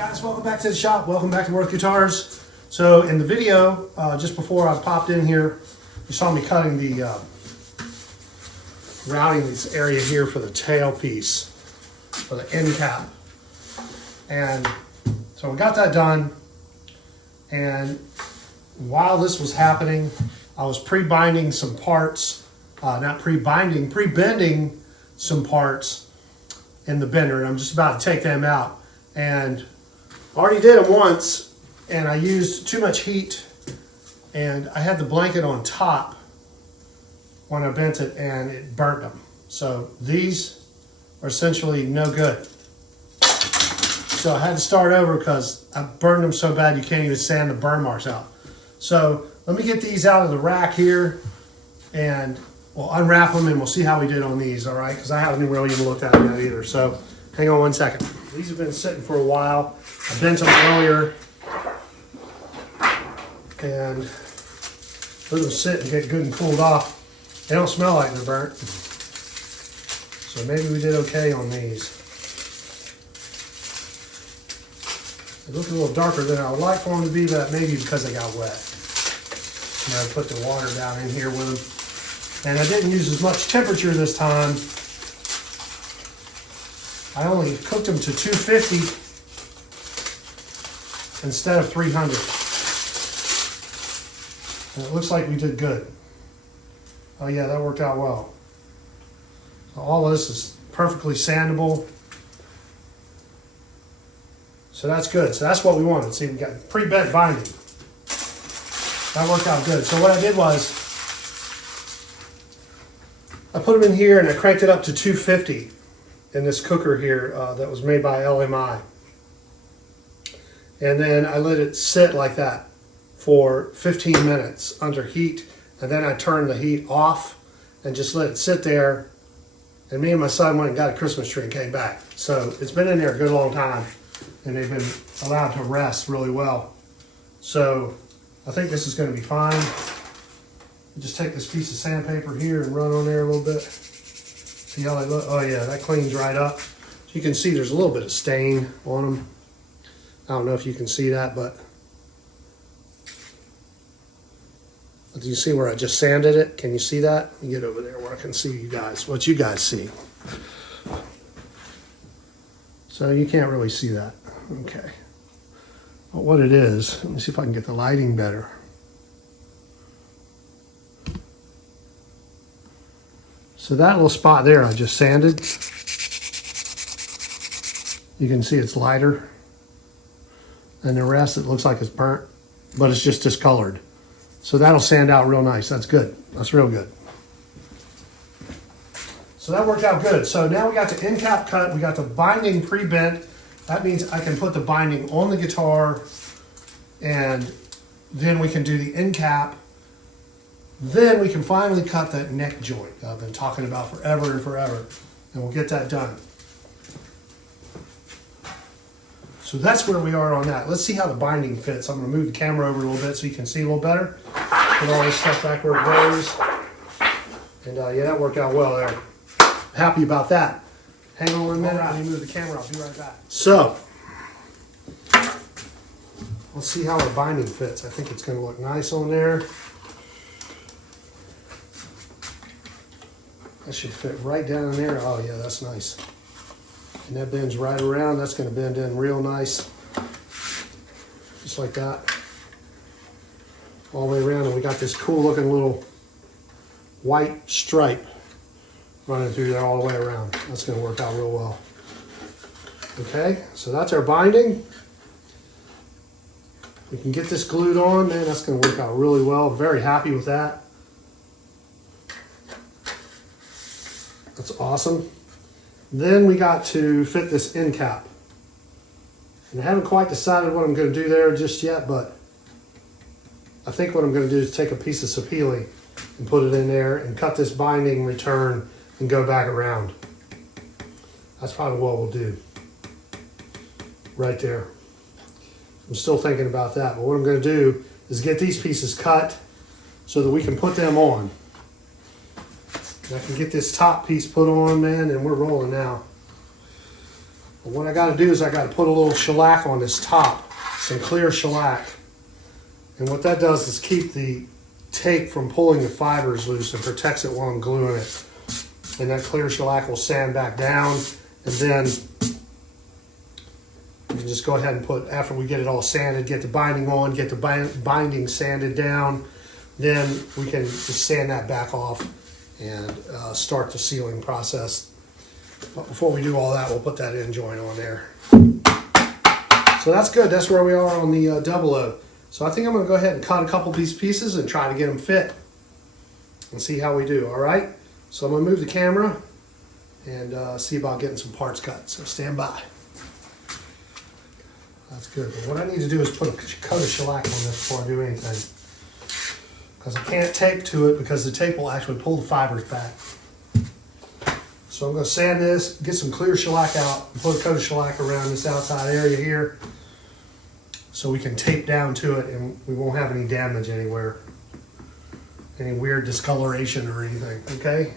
Guys, welcome back to the shop. Welcome back to Worth Guitars. So in the video, just before I popped in here, you saw me cutting the routing this area here for the tail piece, for the end cap. And so we got that done. And while this was happening, I was pre-binding some parts, not pre-binding, pre-bending some parts in the bender. And I'm just about to take them out. And I already did them once, and I used too much heat, and I had the blanket on top when I bent it, and it burnt them. So these are essentially no good. So I had to start over because I burned them so bad you can't even sand the burn marks out. So let me get these out of the rack here, and we'll unwrap them, and we'll see how we did on these, all right? Because I haven't really even looked at them yet either. So hang on one second. These have been sitting for a while. I bent them earlier, and let them sit and get good and cooled off. They don't smell like they're burnt. So maybe we did okay on these. They look a little darker than I would like for them to be, but maybe because they got wet. And I put the water down in here with them. And I didn't use as much temperature this time. I only cooked them to 250 instead of 300. And it looks like we did good. Oh yeah, that worked out well. So all of this is perfectly sandable. So that's good. So that's what we wanted. See, we got pre-bent binding. That worked out good. So what I did was, I put them in here and I cranked it up to 250 in this cooker here that was made by LMI. And then I let it sit like that for 15 minutes under heat. And then I turned the heat off and just let it sit there. And me and my son went and got a Christmas tree and came back. So it's been in there a good long time. And they've been allowed to rest really well. So I think this is going to be fine. Just take this piece of sandpaper here and run on there a little bit. See how they look? Oh yeah, that cleans right up. So you can see there's a little bit of stain on them. I don't know if you can see that, but do you see where I just sanded it? Can you see that? Let me get over there where I can see you guys, what you guys see. So you can't really see that. Okay. But what it is, let me see if I can get the lighting better. So that little spot there I just sanded. You can see it's lighter. And the rest, it looks like it's burnt, but it's just discolored. So that'll sand out real nice. That's good. That's real good. So that worked out good. So now we got the end cap cut. We got the binding pre-bent. That means I can put the binding on the guitar, and then we can do the end cap. Then we can finally cut that neck joint that I've been talking about forever and forever, and we'll get that done. So that's where we are on that. Let's see how the binding fits. I'm going to move the camera over a little bit so you can see a little better. Put all this stuff back where it goes. And yeah, that worked out well there. Happy about that. Hang on 1 minute. Let me move the camera. I'll be right back. So, let's see how our binding fits. I think it's going to look nice on there. That should fit right down in there. Oh yeah, that's nice. And that bends right around. That's going to bend in real nice. Just like that. All the way around. And we got this cool looking little white stripe running through there all the way around. That's going to work out real well. Okay, so that's our binding. We can get this glued on. Man, that's going to work out really well. Very happy with that. That's awesome. Then we got to fit this end cap. And I haven't quite decided what I'm going to do there just yet, but I think what I'm going to do is take a piece of sapele and put it in there and cut this binding, return, and go back around. That's probably what we'll do. Right there. I'm still thinking about that, but what I'm going to do is get these pieces cut so that we can put them on. And I can get this top piece put on, man, and we're rolling now. But what I got to do is I got to put a little shellac on this top, some clear shellac. And what that does is keep the tape from pulling the fibers loose and protects it while I'm gluing it. And that clear shellac will sand back down, and then you can just go ahead and put, after we get it all sanded, get the binding on, get the binding sanded down, then we can just sand that back off and start the sealing process. But before we do all that, we'll put that end joint on there. So that's good. That's where we are on the double O. So I think I'm going to go ahead and cut a couple of these pieces and try to get them fit and see how we do. All right. So I'm going to move the camera and see about getting some parts cut. So stand by. That's good. But what I need to do is put a coat of shellac on this before I do anything, because I can't tape to it because the tape will actually pull the fibers back. So I'm going to sand this, get some clear shellac out, and put a coat of shellac around this outside area here so we can tape down to it and we won't have any damage anywhere, any weird discoloration or anything, okay?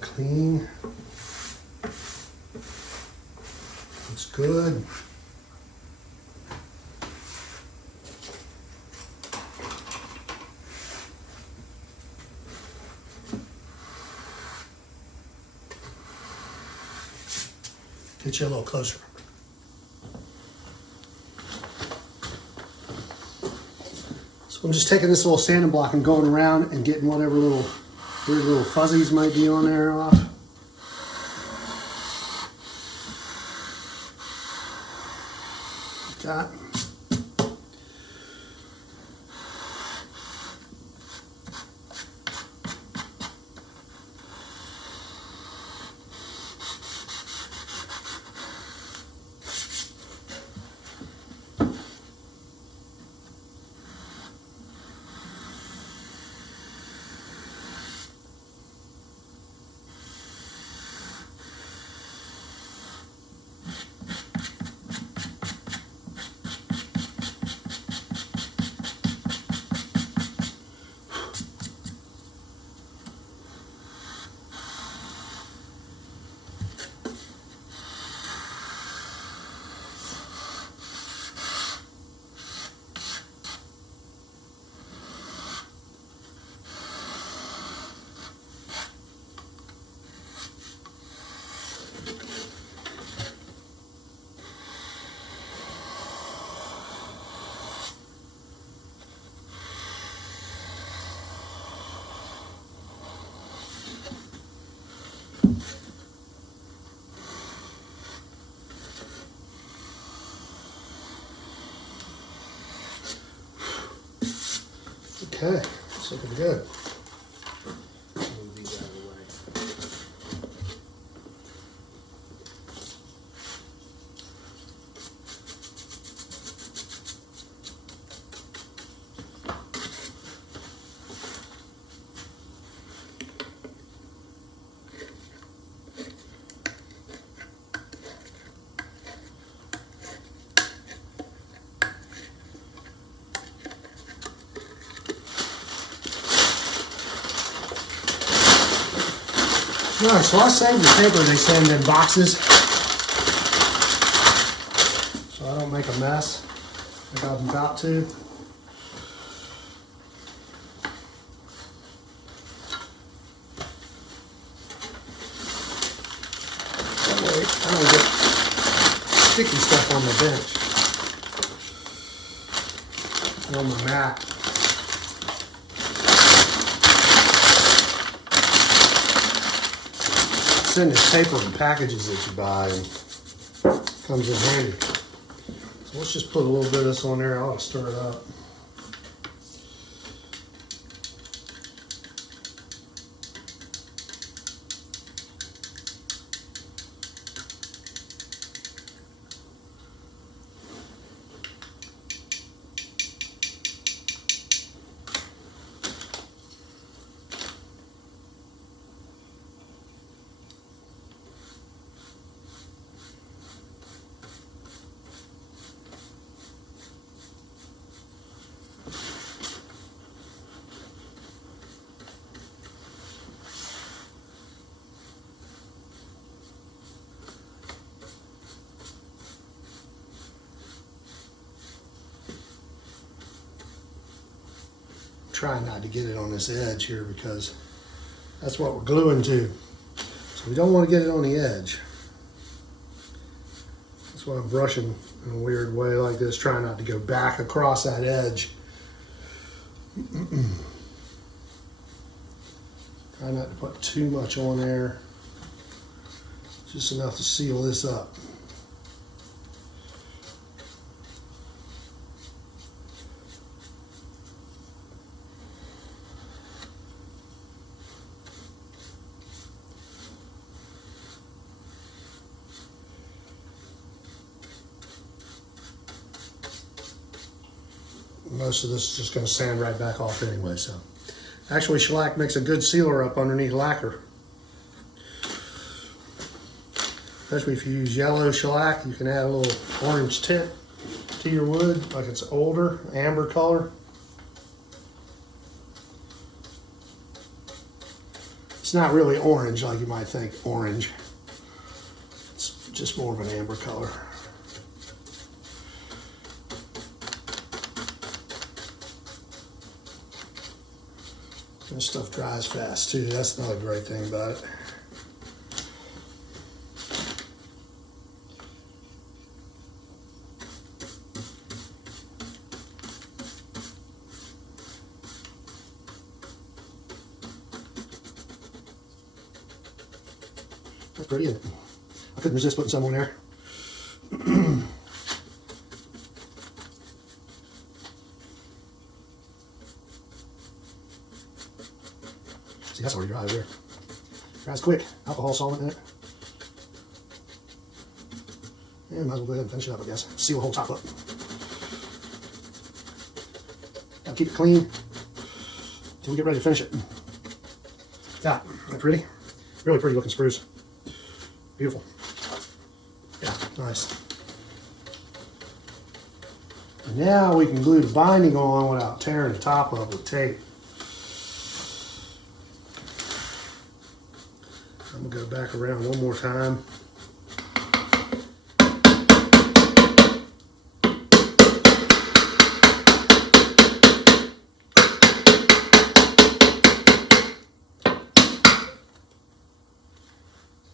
Clean. Looks good. Get you a little closer. So I'm just taking this little sanding block and going around and getting whatever little weird little fuzzies might be on there off. Like that. Okay, it's looking good. Move these out of the way. Alright, so I saved the paper they send in boxes so I don't make a mess like I was about to. That way I don't get sticky stuff on the bench, on the mat. Send this paper in packages that you buy, and comes in handy. So let's just put a little bit of this on there. I'll stir it up. trying not to get it on this edge here because that's what we're gluing to. So we don't want to get it on the edge. That's why I'm brushing in a weird way like this, trying not to go back across that edge. Try not to put too much on there. Just enough to seal this up. Most of this is just going to sand right back off anyway. So, actually, shellac makes a good sealer up underneath lacquer. Especially if you use yellow shellac, you can add a little orange tint to your wood, like it's older, amber color. It's not really orange like you might think orange. It's just more of an amber color. This stuff dries fast too. That's another great thing about it. That's pretty, isn't it? I couldn't resist putting some on there. See, that's already dry there. Dries quick. Alcohol solvent in it. And might as well go ahead and finish it up, I guess. Seal the whole top up. Gotta keep it clean until we get ready to finish it. Yeah, isn't that pretty? Really pretty looking spruce. Beautiful. Yeah, nice. And now we can glue the binding on without tearing the top up with tape. I'm gonna go back around one more time.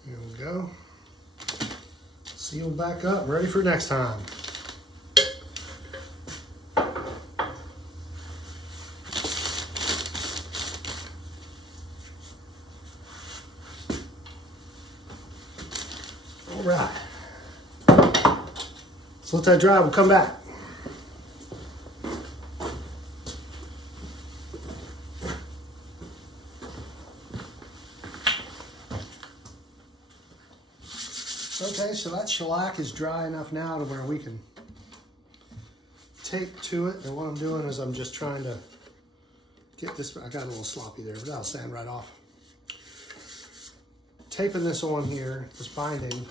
Here we go. Sealed back up, ready for next time. All right. So let that dry, we'll come back. Okay, so that shellac is dry enough now to where we can tape to it. And what I'm doing is I'm just trying to get this, I got a little sloppy there, but that'll sand right off. Taping this on here, this binding,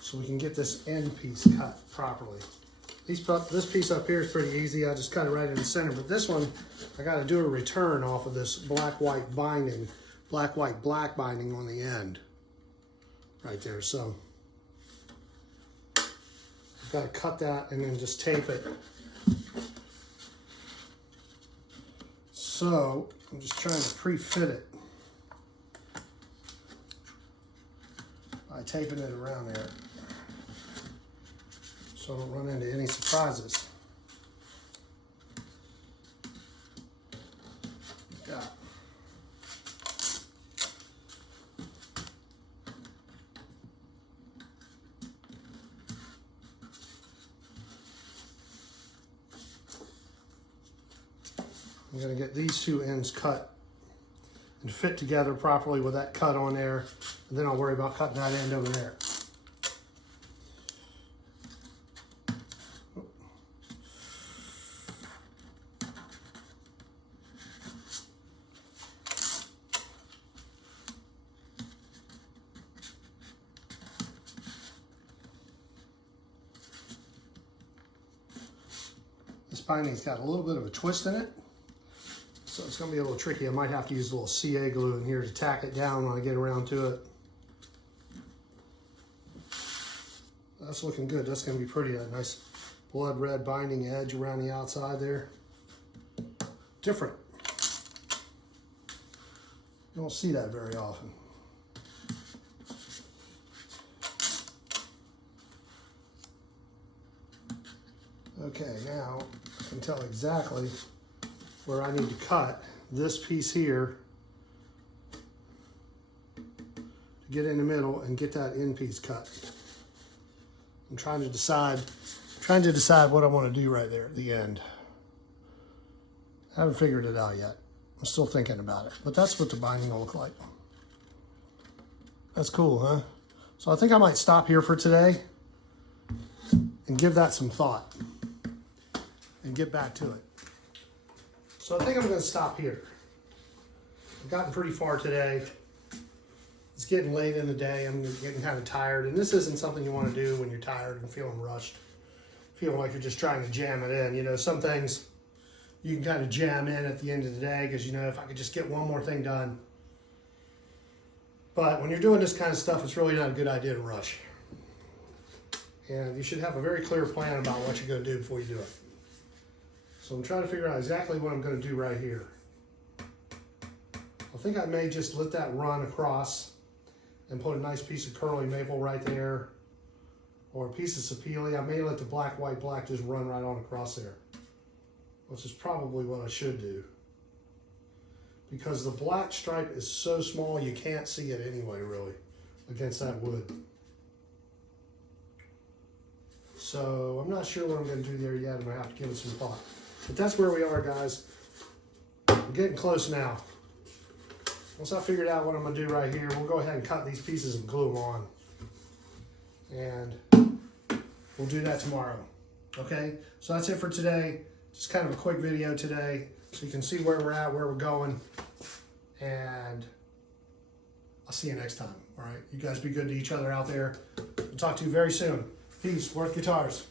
so we can get this end piece cut properly. This piece up here is pretty easy. I just cut it right in the center, but this one, I got to do a return off of this black-white binding, black-white-black binding on the end. Right there, so I've got to cut that and then just tape it. So I'm just trying to pre-fit it by taping it around there so I don't run into any surprises. Got it. I'm going to get these two ends cut and fit together properly with that cut on there, and then I'll worry about cutting that end over there. This binding's got a little bit of a twist in it, so it's going to be a little tricky. I might have to use a little CA glue in here to tack it down when I get around to it. That's looking good. That's going to be pretty. A nice blood red binding edge around the outside there. different. You don't see that very often. Okay, now I can tell exactly where I need to cut this piece here to get in the middle and get that end piece cut. I'm trying to decide what I want to do right there at the end. I haven't figured it out yet. I'm still thinking about it, but that's what the binding will look like. That's cool, huh? So I think I might stop here for today and give that some thought and get back to it. So I think I'm going to stop here. I've gotten pretty far today. It's getting late in the day. I'm getting kind of tired, and this isn't something you want to do when you're tired and feeling rushed, feeling like you're just trying to jam it in. You know, some things you can kind of jam in at the end of the day because, you know, if I could just get one more thing done. But when you're doing this kind of stuff, it's really not a good idea to rush. And you should have a very clear plan about what you're going to do before you do it. So I'm trying to figure out exactly what I'm going to do right here. I think I may just let that run across and put a nice piece of curly maple right there, or a piece of sapele. I may let the black, white, black just run right on across there, which is probably what I should do, because the black stripe is so small you can't see it anyway, really, against that wood. So I'm not sure what I'm going to do there yet. I'm going to have to give it some thought. But that's where we are, guys. We're getting close now. Once I figured out what I'm going to do right here, we'll go ahead and cut these pieces and glue them on. And we'll do that tomorrow. Okay? So that's it for today. Just kind of a quick video today so you can see where we're at, where we're going. And I'll see you next time. All right? You guys be good to each other out there. We'll talk to you very soon. Peace. Worth Guitars.